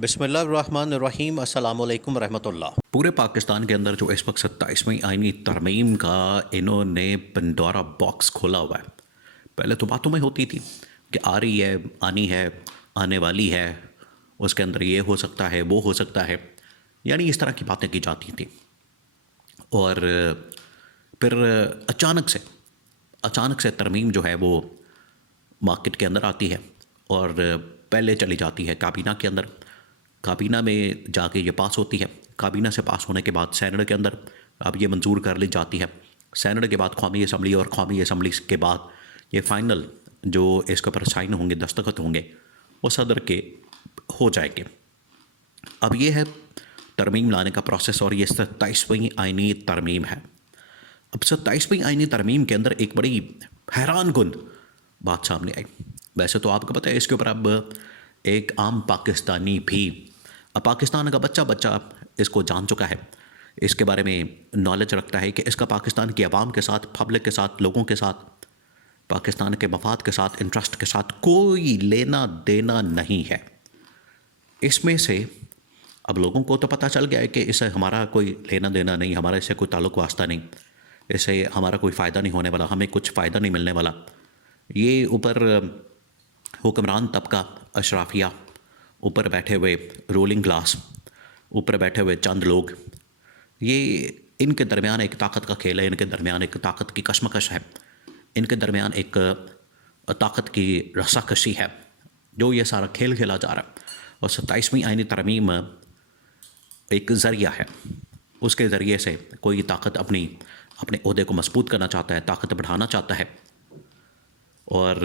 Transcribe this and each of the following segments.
بسم اللہ الرحمن الرحیم، السلام علیکم ورحمۃ اللہ۔ پورے پاکستان کے اندر جو اس وقت 27ویں آئینی ترمیم کا انہوں نے پنڈورا باکس کھولا ہوا ہے۔ پہلے تو باتوں میں ہوتی تھی کہ آ رہی ہے، آنی ہے، آنے والی ہے، اس کے اندر یہ ہو سکتا ہے، وہ ہو سکتا ہے، یعنی اس طرح کی باتیں کی جاتی تھیں۔ اور پھر اچانک سے ترمیم جو ہے وہ مارکیٹ کے اندر آتی ہے اور پہلے چلی جاتی ہے کابینہ کے اندر۔ کابینہ میں جا کے یہ پاس ہوتی ہے، کابینہ سے پاس ہونے کے بعد سینٹ کے اندر اب یہ منظور کر لی جاتی ہے، سینٹ کے بعد قومی اسمبلی، اور قومی اسمبلی کے بعد یہ فائنل جو اس کے اوپر سائن ہوں گے، دستخط ہوں گے، وہ صدر کے ہو جائے گے۔ اب یہ ہے ترمیم لانے کا پروسیس، اور یہ 27ویں آئینی ترمیم ہے۔ اب 27ویں آئینی ترمیم کے اندر ایک بڑی حیران کن بات سامنے آئی۔ ویسے تو آپ کو پتہ ہے اس کے اوپر اب ایک عام پاکستانی بھی، اب پاکستان کا بچہ اس کو جان چکا ہے، اس کے بارے میں نالج رکھتا ہے کہ اس کا پاکستان کی عوام کے ساتھ، پبلک کے ساتھ، لوگوں کے ساتھ، پاکستان کے مفاد کے ساتھ، انٹرسٹ کے ساتھ کوئی لینا دینا نہیں ہے۔ اس میں سے اب لوگوں کو تو پتہ چل گیا ہے کہ اس سے ہمارا کوئی لینا دینا نہیں، ہمارا اس سے کوئی تعلق واسطہ نہیں، اس سے ہمارا کوئی فائدہ نہیں ہونے والا، ہمیں کچھ فائدہ نہیں ملنے والا۔ یہ اوپر حکمران طبقہ، اشرافیہ، اوپر بیٹھے ہوئے رولنگ کلاس، اوپر بیٹھے ہوئے چند لوگ، یہ ان کے درمیان ایک طاقت کا کھیل ہے، ان کے درمیان ایک طاقت کی کشمکش ہے، ان کے درمیان ایک طاقت کی رساکشی ہے، جو یہ سارا کھیل کھیلا جا رہا ہے۔ اور 27ویں آئینی ترمیم ایک ذریعہ ہے، اس کے ذریعے سے کوئی طاقت اپنے عہدے کو مضبوط کرنا چاہتا ہے، طاقت بڑھانا چاہتا ہے، اور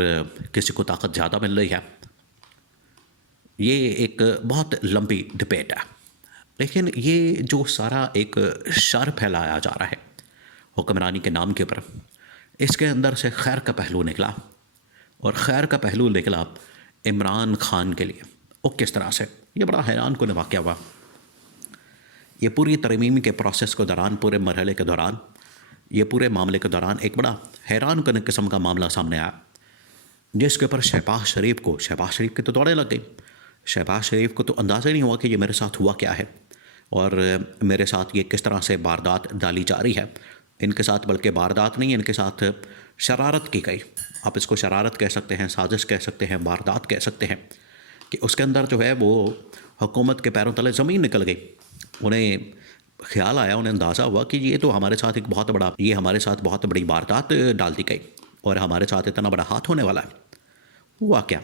کسی کو طاقت زیادہ مل رہی ہے۔ یہ ایک بہت لمبی ڈبیٹ ہے، لیکن یہ جو سارا ایک شر پھیلایا جا رہا ہے حکمرانی کے نام کے اوپر، اس کے اندر سے خیر کا پہلو نکلا، اور خیر کا پہلو نکلا عمران خان کے لیے۔ وہ کس طرح سے؟ یہ بڑا حیران کن واقعہ ہوا۔ یہ پوری ترمیم کے پروسیس کے دوران، پورے مرحلے کے دوران، یہ پورے معاملے کے دوران ایک بڑا حیران کن قسم کا معاملہ سامنے آیا، جس کے اوپر شہباز شریف کی تو دوڑیں لگ گئی۔ شہباز شریف کو تو اندازہ ہی نہیں ہوا کہ یہ میرے ساتھ ہوا کیا ہے، اور میرے ساتھ یہ کس طرح سے واردات ڈالی جا رہی ہے۔ ان کے ساتھ بلکہ واردات نہیں، ان کے ساتھ شرارت کی گئی۔ آپ اس کو شرارت کہہ سکتے ہیں، سازش کہہ سکتے ہیں، واردات کہہ سکتے ہیں، کہ اس کے اندر جو ہے وہ حکومت کے پیروں تلے زمین نکل گئی۔ انہیں خیال آیا، انہیں اندازہ ہوا کہ یہ تو ہمارے ساتھ ایک ہمارے ساتھ بہت بڑی واردات ڈال دی گئی، اور ہمارے ساتھ اتنا بڑا ہاتھ ہونے والا ہے۔ ہوا کیا؟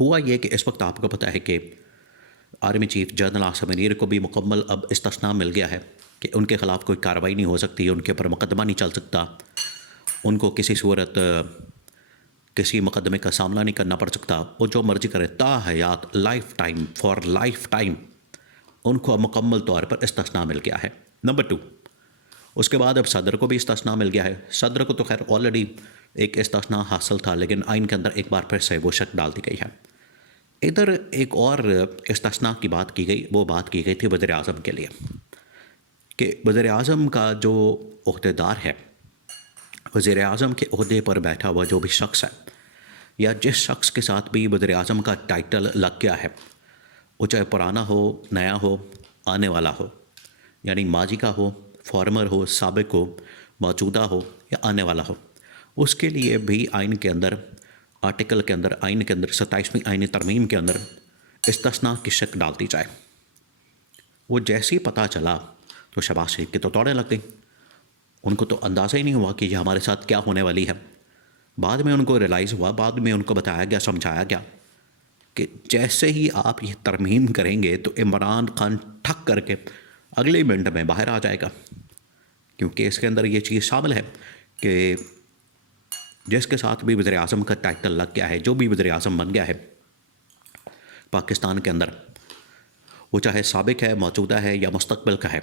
ہوا یہ کہ اس وقت آپ کو پتہ ہے کہ army chief general Asim Munir کو بھی مکمل اب استثناء مل گیا ہے کہ ان کے خلاف کوئی کارروائی نہیں ہو سکتی، ان کے اوپر مقدمہ نہیں چل سکتا، ان کو کسی صورت کسی مقدمے کا سامنا نہیں کرنا پڑ سکتا، وہ جو مرضی کرے تا حیات، فار لائف ٹائم ان کو مکمل طور پر استثناء مل گیا ہے۔ نمبر 2، اس کے بعد اب صدر کو بھی استثناء مل گیا ہے۔ صدر کو تو خیر آلریڈی ایک استثناء حاصل تھا، لیکن آئین کے اندر ایک بار پھر سے وہ شک ڈال دی گئی ہے۔ ادھر ایک اور استثناء کی بات کی گئی، وہ بات کی گئی تھی وزیر اعظم کے لیے، کہ وزیر اعظم کا جو عہدیدار ہے، وزیر اعظم کے عہدے پر بیٹھا ہوا جو بھی شخص ہے، یا جس شخص کے ساتھ بھی وزیر اعظم کا ٹائٹل لگ گیا ہے، وہ چاہے پرانا ہو، نیا ہو، آنے والا ہو، یعنی ماضی کا ہو، فارمر ہو، سابق ہو، موجودہ ہو یا آنے والا ہو، اس کے لیے بھی آئین کے اندر، آرٹیکل کے اندر، آئین کے اندر 27ویں آئینی ترمیم کے اندر استثناء کی شک ڈال دی جائے۔ وہ جیسے ہی پتہ چلا تو شہباز شریف کی تو دوڑیں لگ گئیں۔ ان کو تو اندازہ ہی نہیں ہوا کہ یہ ہمارے ساتھ کیا ہونے والی ہے۔ بعد میں ان کو ریلائز ہوا، بعد میں ان کو بتایا گیا، سمجھایا گیا کہ جیسے ہی آپ یہ ترمیم کریں گے تو عمران خان ٹھک کر کے اگلے منٹ میں باہر آ جائے گا، کیونکہ اس کے اندر یہ چیز شامل ہے کہ جس کے ساتھ بھی وزیر اعظم کا ٹائٹل لگ گیا ہے، جو بھی وزیر اعظم بن گیا ہے پاکستان کے اندر، وہ چاہے سابق ہے، موجودہ ہے یا مستقبل کا ہے،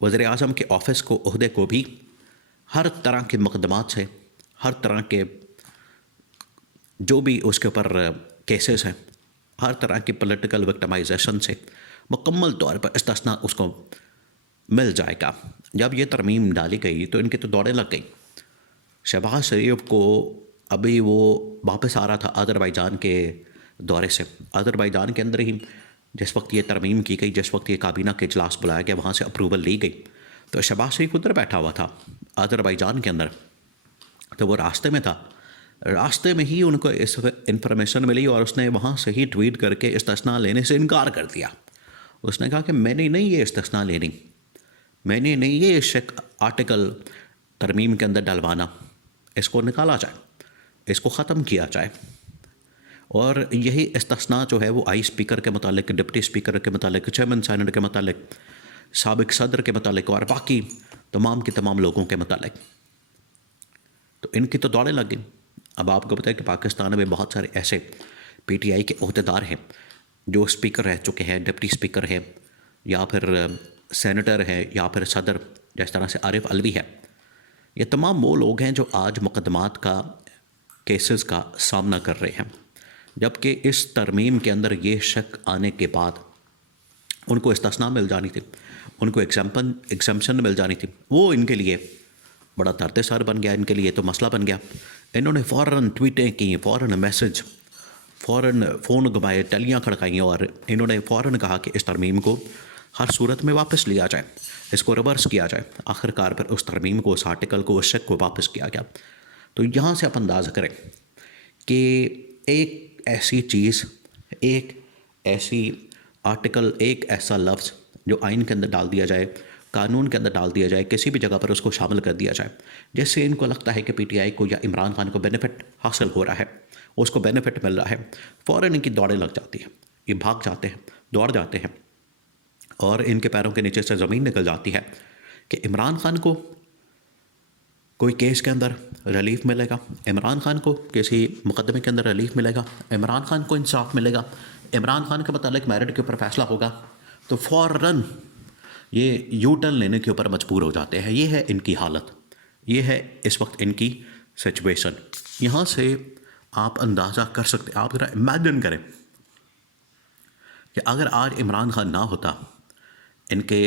وزیر اعظم کے آفس کو، عہدے کو بھی ہر طرح کے مقدمات سے، ہر طرح کے جو بھی اس کے اوپر کیسز ہیں، ہر طرح کی پولیٹیکل وکٹمائزیشن سے مکمل طور پر استثناء اس کو مل جائے گا۔ جب یہ ترمیم ڈالی گئی تو ان کی تو دوڑیں لگ گئیں۔ شہباز شریف کو ابھی وہ واپس آ رہا تھا آذربائیجان کے دورے سے آذربائیجان کے اندر ہی جس وقت یہ ترمیم کی گئی، جس وقت یہ کابینہ کے اجلاس بلایا گیا، وہاں سے اپروول لی گئی، تو شہباز شریف ادھر بیٹھا ہوا تھا آذربائیجان کے اندر، تو وہ راستے میں تھا، راستے میں ہی ان کو اس انفارمیشن ملی اور اس نے وہاں سے ہی ٹویٹ کر کے استثناء لینے سے انکار کر دیا۔ اس نے کہا کہ میں نے نہیں یہ استثناء لینی، میں نے نہیں یہ شک آرٹیکل ترمیم کے اندر ڈلوانا، اس کو نکالا جائے، اس کو ختم کیا جائے۔ اور یہی استثناء جو ہے وہ آئی اسپیکر کے متعلق، ڈپٹی اسپیکر کے متعلق، چیئرمین سینٹ کے متعلق، سابق صدر کے متعلق اور باقی تمام کے تمام لوگوں کے متعلق، تو ان کی تو دوڑیں لگ گئیں۔ اب آپ کو پتہ ہے کہ پاکستان میں بہت سارے ایسے پی ٹی آئی کے عہدیدار ہیں جو اسپیکر رہ چکے ہیں، ڈپٹی اسپیکر ہیں، یا پھر سینیٹر ہے، یا پھر صدر، جس طرح سے عارف علوی ہے۔ یہ تمام وہ لوگ ہیں جو آج مقدمات کا، کیسز کا سامنا کر رہے ہیں، جبکہ اس ترمیم کے اندر یہ شک آنے کے بعد ان کو استثناء مل جانی تھی، ان کو ایگزمپشن مل جانی تھی۔ وہ ان کے لیے بڑا درد سر بن گیا، ان کے لیے تو مسئلہ بن گیا۔ انہوں نے فوراً ٹویٹیں کی، فوراً میسج، فوراً فون گھمائے، ٹلیاں کھڑکائیں، اور انہوں نے فوراً کہا کہ اس ترمیم کو ہر صورت میں واپس لیا جائے، اس کو ریورس کیا جائے۔ آخر کار پر اس ترمیم کو، اس آرٹیکل کو، اس شک کو واپس کیا گیا۔ تو یہاں سے آپ اندازہ کریں کہ ایک ایسی چیز، ایک ایسی آرٹیکل، ایک ایسا لفظ جو آئین کے اندر ڈال دیا جائے، قانون کے اندر ڈال دیا جائے، کسی بھی جگہ پر اس کو شامل کر دیا جائے، جس سے ان کو لگتا ہے کہ پی ٹی آئی کو یا عمران خان کو بینیفٹ حاصل ہو رہا ہے، اس کو بینیفٹ مل رہا ہے، فوراً ان کی دوڑیں لگ جاتی ہیں، یہ بھاگ جاتے ہیں، دوڑ جاتے ہیں، اور ان کے پیروں کے نیچے سے زمین نکل جاتی ہے کہ عمران خان کو کوئی کیس کے اندر ریلیف ملے گا، عمران خان کو کسی مقدمے کے اندر ریلیف ملے گا، عمران خان کو انصاف ملے گا، عمران خان کے متعلق میرٹ کے اوپر فیصلہ ہوگا، تو فوراً یہ یو ٹرن لینے کے اوپر مجبور ہو جاتے ہیں۔ یہ ہے ان کی حالت، یہ ہے اس وقت ان کی سچویشن۔ یہاں سے آپ اندازہ کر سکتے، آپ ذرا امیجن کریں کہ اگر آج عمران خان نہ ہوتا، ان کے،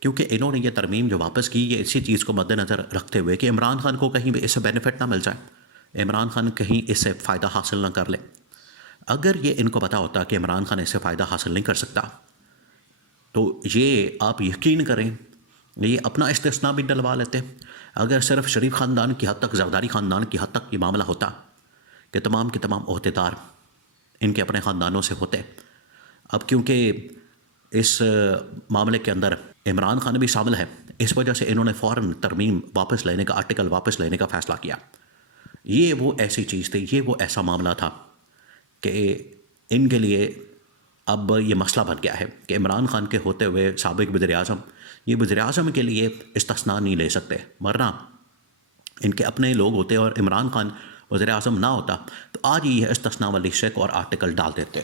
کیونکہ انہوں نے یہ ترمیم جو واپس کی، یہ اسی چیز کو مد نظر رکھتے ہوئے کہ عمران خان کو کہیں بھی اس سے بینیفٹ نہ مل جائے، عمران خان کہیں اس سے فائدہ حاصل نہ کر لے۔ اگر یہ ان کو پتا ہوتا کہ عمران خان اس سے فائدہ حاصل نہیں کر سکتا، تو یہ آپ یقین کریں یہ اپنا استثناء بھی ڈلوا لیتے۔ اگر صرف شریف خاندان کی حد تک، زرداری خاندان کی حد تک یہ معاملہ ہوتا کہ تمام کے تمام عہدیدار ان کے اپنے خاندانوں سے ہوتے، اب کیونکہ اس معاملے کے اندر عمران خان بھی شامل ہے، اس وجہ سے انہوں نے فوراً ترمیم واپس لینے کا، آرٹیکل واپس لینے کا فیصلہ کیا۔ یہ وہ ایسی چیز تھی، یہ وہ ایسا معاملہ تھا کہ ان کے لیے اب یہ مسئلہ بن گیا ہے کہ عمران خان کے ہوتے ہوئے سابق وزیر اعظم، یہ وزیر اعظم کے لیے استثناء نہیں لے سکتے، ورنہ ان کے اپنے لوگ ہوتے اور عمران خان وزیر اعظم نہ ہوتا تو آج یہ استثناء والی شک اور آرٹیکل ڈال دیتے۔